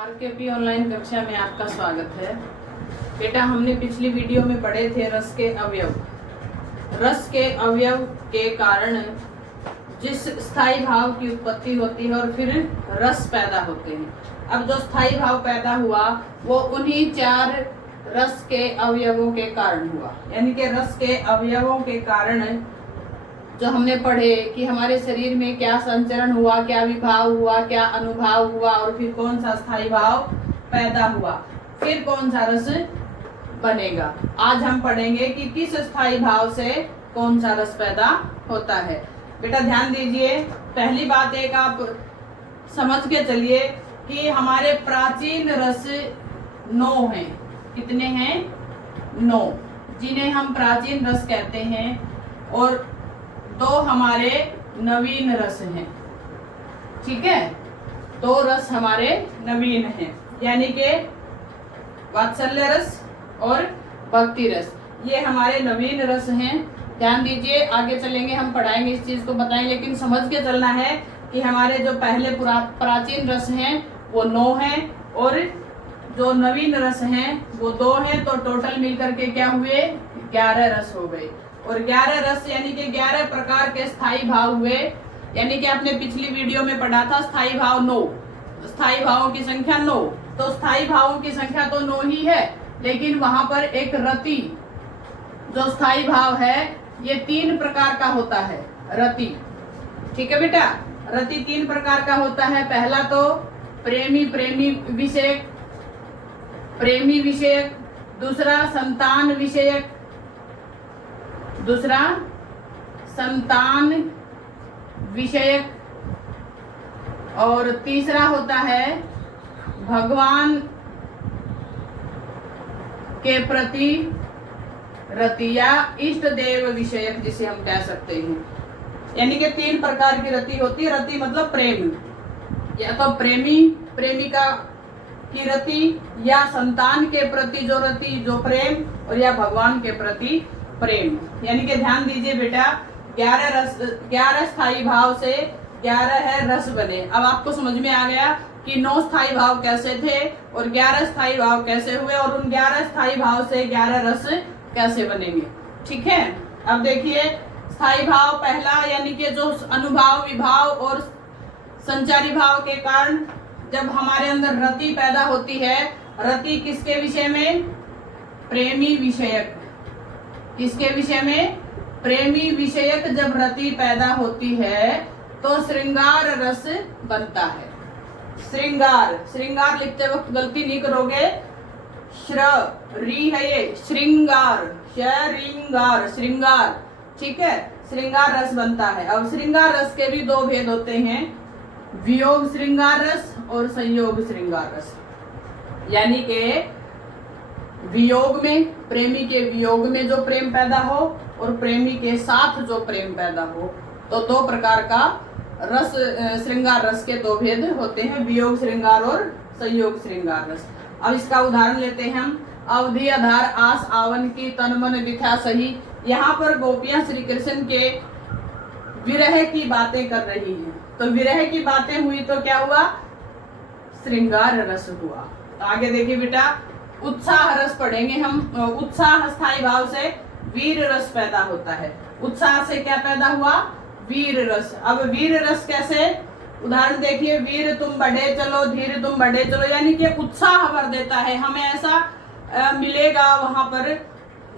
आरकेपी online कक्षा में आपका स्वागत है। बेटा, हमने पिछली वीडियो में पढ़े थे रस के अवयव। रस के अवयव के कारण जिस स्थायी भाव की उत्पत्ति होती है और फिर रस पैदा होते हैं। अब जो स्थायी भाव पैदा हुआ वो उन्हीं 4 रस के अवयवों के कारण हुआ। यानी कि रस के अवयवों के कारण जो हमने पढ़े कि हमारे शरीर में क्या संचरण हुआ, क्या विभाव हुआ, क्या अनुभाव हुआ और फिर कौन सा स्थायी भाव पैदा हुआ, फिर कौन सा रस बनेगा। आज हम पढ़ेंगे कि किस स्थायी भाव से कौन सा रस पैदा होता है। बेटा ध्यान दीजिए, पहली बात एक आप समझ के चलिए कि हमारे प्राचीन रस 9 हैं। कितने हैं? 9, जिन्हें हम प्राचीन रस कहते हैं, और 2 हमारे नवीन रस हैं। ठीक है, 2 रस हमारे नवीन हैं, यानी कि वात्सल्य रस और भक्ति रस, ये हमारे नवीन रस हैं। ध्यान दीजिए, आगे चलेंगे हम पढ़ाएंगे, इस चीज को बताएंगे, लेकिन समझ के चलना है कि हमारे जो पहले प्राचीन रस हैं वो 9 हैं और जो नवीन रस हैं वो 2 हैं। तो टोटल मिलकर के क्या हुए? 11 रस हो गए। और 11 रस यानी कि 11 प्रकार के स्थायी भाव हुए। यानी कि आपने पिछली वीडियो में पढ़ा था स्थायी भाव 9, स्थायी भावों की संख्या 9। तो स्थायी भावों की संख्या तो 9 ही है, लेकिन वहां पर एक रति जो स्थायी भाव है ये 3 प्रकार का होता है। रति, ठीक है बेटा, रति 3 प्रकार का होता है। पहला तो प्रेमी विषयक, प्रेमी विषयक, दूसरा संतान विषयक, दूसरा संतान विषयक, और तीसरा होता है भगवान के प्रति रति या इष्ट देव विषयक, जिसे हम कह सकते हैं। यानी कि 3 प्रकार की रति होती है। रति मतलब प्रेम, या तो प्रेमी प्रेमिका की रति, या संतान के प्रति जो रति जो प्रेम, और या भगवान के प्रति प्रेम। यानी कि ध्यान दीजिए बेटा, 11 स्थायी भाव से 11 है रस बने। अब आपको समझ में आ गया कि 9 स्थायी भाव कैसे थे और 11 स्थायी भाव कैसे हुए, और उन 11 स्थायी भाव से 11 रस कैसे बनेंगे। ठीक है, अब देखिए स्थायी भाव पहला, यानी कि जो अनुभाव, विभाव और संचारी भाव के कारण जब हमारे अंदर रति पैदा होती है। रति किसके विषय में? प्रेमी विषयक। किसके विषय में? प्रेमी विषयक। जब रति पैदा होती है तो श्रृंगार रस बनता है। श्रृंगार, श्रृंगार लिखते वक्त गलती नहीं करोगे, री है ये, श्रृंगार, श्रृंगार, श्रृंगार। ठीक है, श्रृंगार रस बनता है। अब श्रृंगार रस के भी 2 भेद होते हैं, वियोग श्रृंगार रस और संयोग श्रृंगार रस। यानी कि वियोग में, प्रेमी के वियोग में जो प्रेम पैदा हो और प्रेमी के साथ जो प्रेम पैदा हो, तो 2 प्रकार का रस, श्रृंगार रस के 2 भेद होते हैं, वियोग श्रृंगार और संयोग श्रृंगार रस। अब इसका उदाहरण लेते हैं हम। अवधि आधार आस आवन की तन मन बिथा सही। यहाँ पर गोपियां श्री कृष्ण के विरह की बातें कर रही हैं। तो विरह की बातें हुई तो क्या हुआ? श्रृंगार रस हुआ। तो आगे देखिए बेटा, उत्साह रस पढ़ेंगे हम। उत्साह स्थायी भाव से वीर रस पैदा होता है। उत्साह से क्या पैदा हुआ? वीर रस। अब वीर रस कैसे? उदाहरण देखिए, वीर तुम बढ़े चलो, धीर तुम बढ़े चलो। यानी कि उत्साह भर देता है, हमें ऐसा मिलेगा वहां पर।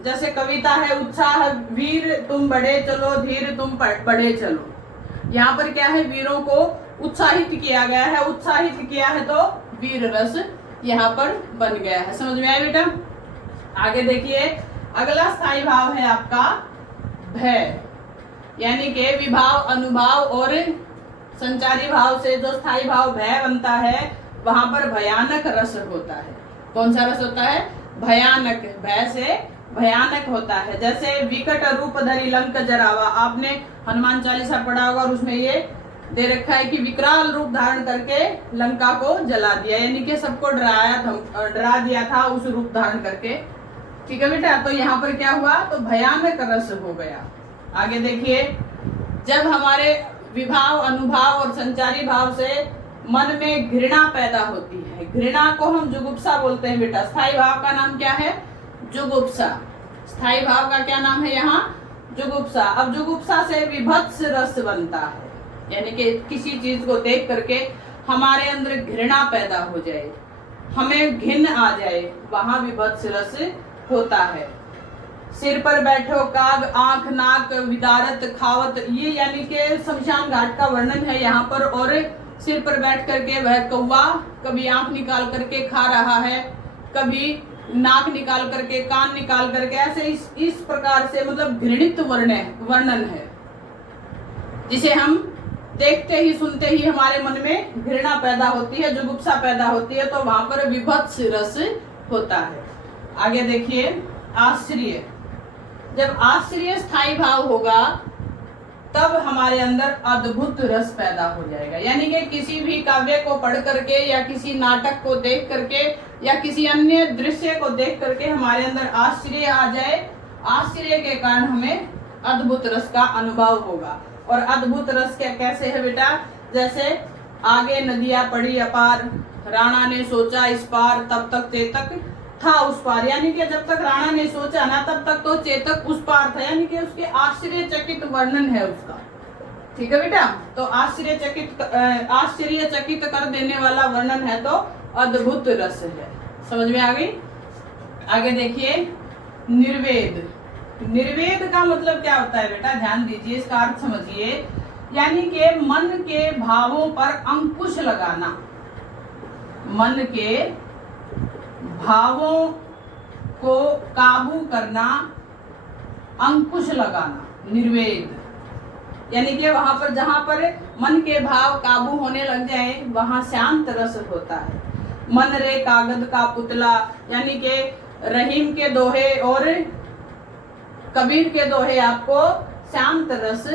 जैसे कविता है, उत्साह वीर तुम बढ़े चलो, धीर तुम बढ़े चलो। यहाँ पर क्या है? वीरों को उत्साहित किया गया है। उत्साहित किया है तो वीर रस यहाँ पर बन गया है। समझ में आया बेटा? आगे देखिए, अगला स्थायी भाव है आपका भय। यानी कि विभाव, अनुभाव और संचारी भाव से जो स्थायी भाव भय बनता है, वहां पर भयानक रस होता है। कौन सा रस होता है? भयानक। भय से भयानक होता है। जैसे विकट रूप धरि लंक जरावा, आपने हनुमान चालीसा पढ़ा होगा और उसमें ये दे रखा है कि विकराल रूप धारण करके लंका को जला दिया। यानी कि सबको डरा दिया था उस रूप धारण करके। ठीक है बेटा, तो यहाँ पर क्या हुआ? तो भयानक रस हो गया। आगे देखिए, जब हमारे विभाव, अनुभाव और संचारी भाव से मन में घृणा पैदा होती है। घृणा को हम जुगुप्सा बोलते हैं बेटा। स्थायी भाव का नाम क्या है? जुगुप्सा। स्थायी भाव का क्या नाम है यहाँ? जुगुप्सा। अब जुगुप्सा से विभत्स रस बनता है, यानी कि किसी चीज को देख करके हमारे अंदर घृणा पैदा हो जाए, हमें घिन आ जाए, वहां विभत्स रस होता है। सिर पर बैठो काग, आंख नाक विदारत खावत, ये यानी कि शमशान घाट का वर्णन है यहाँ पर। और सिर पर बैठ करके वह कौवा कभी आंख निकाल करके खा रहा है, कभी नाक निकाल करके, कान निकाल करके, ऐसे इस प्रकार से मतलब घृणित वर्णन है, जिसे हम देखते ही सुनते ही हमारे मन में घृणा पैदा होती है, जुगुप्सा पैदा होती है, तो वहां पर विभत्स रस होता है। आगे देखिए आश्चर्य। जब आश्चर्य स्थायी भाव होगा तब हमारे अंदर अद्भुत रस पैदा हो जाएगा, यानी कि किसी भी काव्य को पढ़ करके या किसी नाटक को देख करके या किसी अन्य दृश्य को देख करके हमारे अंदर आश्चर्य आ जाए, आश्चर्य के कारण हमें अद्भुत रस का अनुभव होगा। और अद्भुत रस क्या कैसे है बेटा? जैसे आगे नदियां पड़ी अपार, राणा ने सोचा इस पार, तब तक चेतक था उस पार, यानी कि जब तक राणा ने सोचा ना तब तक तो चेतक उस पार था, यानी कि उसके आश्चर्यचकित वर्णन है उसका। ठीक है बेटा, तो आश्चर्यचकित कर देने वाला वर्णन है तो अद्भुत रस है। समझ में आ गई? आगे देखिए निर्वेद। निर्वेद का मतलब क्या होता है बेटा? ध्यान दीजिए, इसका अर्थ समझिए। यानी कि मन के भावों पर अंकुश लगाना, मन के भावों को काबू करना, अंकुश लगाना, निर्वेद। यानी कि वहां पर जहां पर मन के भाव काबू होने लग जाए वहां शांत रस होता है। मन रे कागज का पुतला, यानी कि रहीम के दोहे और कबीर के दोहे आपको शांत रस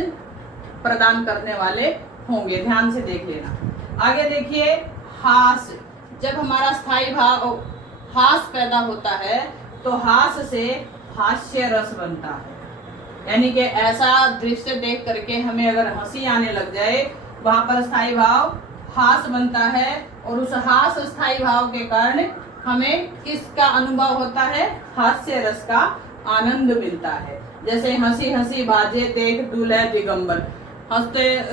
प्रदान करने वाले होंगे, ध्यान से देख लेना। आगे देखिए हास। जब हमारा स्थायी भाव हास पैदा होता है तो हास से हास्य रस बनता है, यानी कि ऐसा दृश्य देख करके हमें अगर हंसी आने लग जाए वहां पर स्थायी भाव हास बनता है। और उस हास स्थायी भाव के कारण हमें किसका अनुभव होता है? हास्य रस का आनंद मिलता है। जैसे हंसी हंसी बाजे देख दूल्हे दिगंबर, हंसते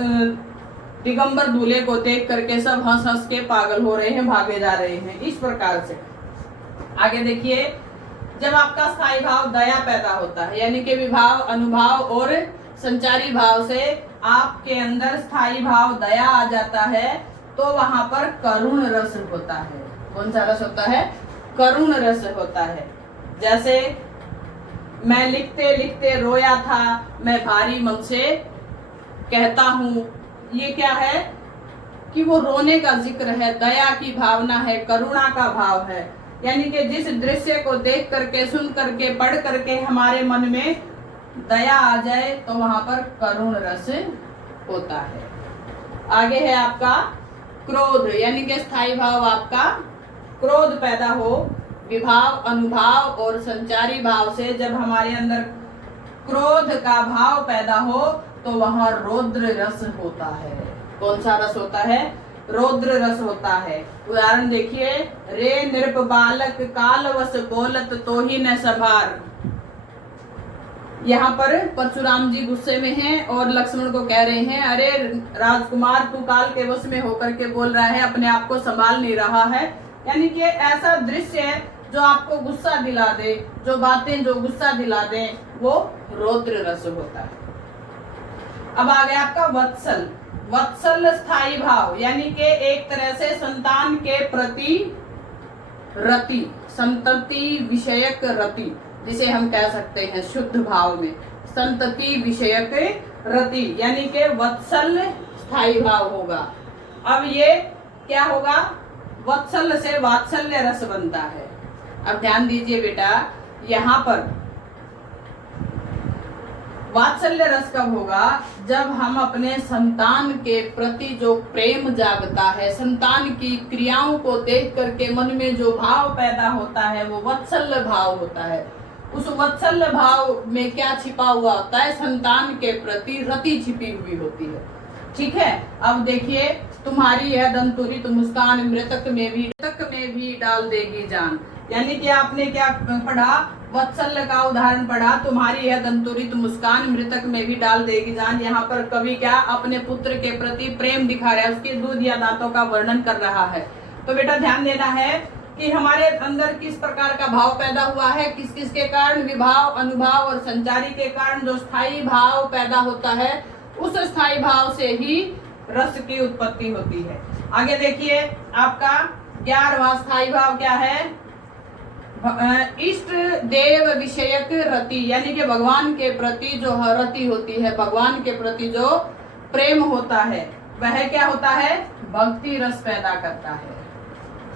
दिगंबर दूल्हे को देख करके सब हंस हंस के पागल हो रहे हैं, भागे जा रहे हैं, इस प्रकार से। आगे देखिए जब आपका स्थायी भाव दया पैदा होता है, यानी कि विभाव अनुभाव और संचारी भाव से आपके अंदर स्थायी भाव दया आ जाता है तो वहां पर करुण रस होता है। कौन सा रस होता है? करुण रस होता है। जैसे मैं लिखते लिखते रोया था, मैं भारी मन से कहता हूँ, ये क्या है कि वो रोने का जिक्र है, दया की भावना है, करुणा का भाव है। यानी कि जिस दृश्य को देख करके, सुन करके, पढ़ करके हमारे मन में दया आ जाए तो वहां पर करुण रस होता है। आगे है आपका क्रोध, यानी कि स्थायी भाव आपका क्रोध पैदा हो, विभाव अनुभाव और संचारी भाव से जब हमारे अंदर क्रोध का भाव पैदा हो तो वहां रौद्र रस होता है। कौन सा रस होता है? रौद्र रस होता है। उदाहरण देखिए, रे नृप बालक कालवश बोलत तो ही न संभार। यहाँ पर परशुराम जी गुस्से में हैं और लक्ष्मण को कह रहे हैं, अरे राजकुमार तू काल के वश में होकर के बोल रहा है, अपने आप को संभाल नहीं रहा है। यानी कि ऐसा दृश्य है जो आपको गुस्सा दिला दे, जो बातें जो गुस्सा दिला दे, वो रौद्र रस होता है। अब आ गया आपका वत्सल। वत्सल स्थायी भाव, यानी कि एक तरह से संतान के प्रति रति, संतति विषयक रति, जिसे हम कह सकते हैं शुद्ध भाव में संतति विषयक रति, यानी कि वत्सल स्थायी भाव होगा। अब ये क्या होगा? वत्सल से वात्सल्य रस बनता है। अब ध्यान दीजिए बेटा, यहाँ पर वात्सल्य रस कब होगा? जब हम अपने संतान के प्रति जो प्रेम जागता है, संतान की क्रियाओं को देख करके मन में जो भाव पैदा होता है वो वत्सल्य भाव होता है। उस वत्सल्य भाव में क्या छिपा हुआ होता है? संतान के प्रति रति छिपी हुई होती है। ठीक है, अब देखिए तुम्हारी यह दंतुरित मुस्कान मृतक में भी डाल देगी जान। यानी कि आपने क्या पढ़ा, वत्सल्य का उदाहरण पढ़ा, तुम्हारी यह दंतुरित मुस्कान मृतक में भी डाल देगी जान। यहाँ पर कवि क्या अपने पुत्र के प्रति प्रेम दिखा रहा है, उसके दूध या दांतों का वर्णन कर रहा है। तो बेटा ध्यान देना है कि हमारे अंदर किस प्रकार का भाव पैदा हुआ है, किस किस के कारण, विभाव, अनुभाव और संचारी के कारण जो स्थायी भाव पैदा होता है, उस स्थायी भाव से ही रस की उत्पत्ति होती है। आगे देखिए आपका 11वां स्थायी भाव क्या है, इष्ट देव विषयक रति, यानी कि भगवान के प्रति जो रति होती है, भगवान के प्रति जो प्रेम होता है, वह क्या होता है, भक्ति रस पैदा करता है।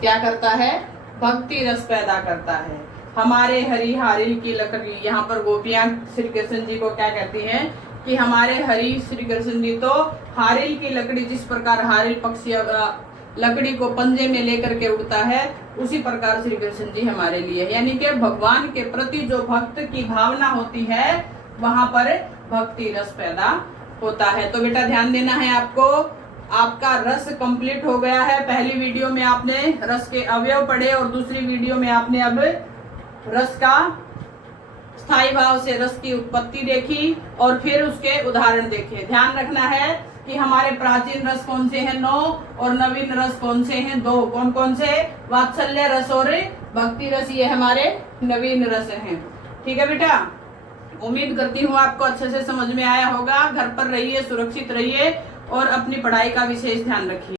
क्या करता है, भक्ति रस पैदा करता है। हमारे हरि हारिल की लकड़ी, यहाँ पर गोपियां श्री कृष्ण जी को क्या कहती हैं कि हमारे हरि श्री कृष्ण जी तो हारिल की लकड़ी, जिस प्रकार हारिल पक्षी लकड़ी को पंजे में लेकर के उड़ता है, उसी प्रकार श्री कृष्ण जी हमारे लिए, यानी कि भगवान के प्रति जो भक्त की भावना होती है, वहां पर भक्ति रस पैदा होता है। तो बेटा ध्यान देना है आपको, आपका रस कंप्लीट हो गया है। पहली वीडियो में आपने रस के अवयव पढ़े और दूसरी वीडियो में आपने अब रस का स्थायी भाव से रस की उत्पत्ति देखी और फिर उसके उदाहरण देखे। ध्यान रखना है कि हमारे प्राचीन रस कौन से हैं, 9, और नवीन रस कौन से हैं, 2। कौन कौन से, वात्सल्य रस और भक्ति रस, ये हमारे नवीन रस हैं। ठीक है बेटा, उम्मीद करती हूँ आपको अच्छे से समझ में आया होगा। घर पर रहिए, सुरक्षित रहिए और अपनी पढ़ाई का विशेष ध्यान रखिए।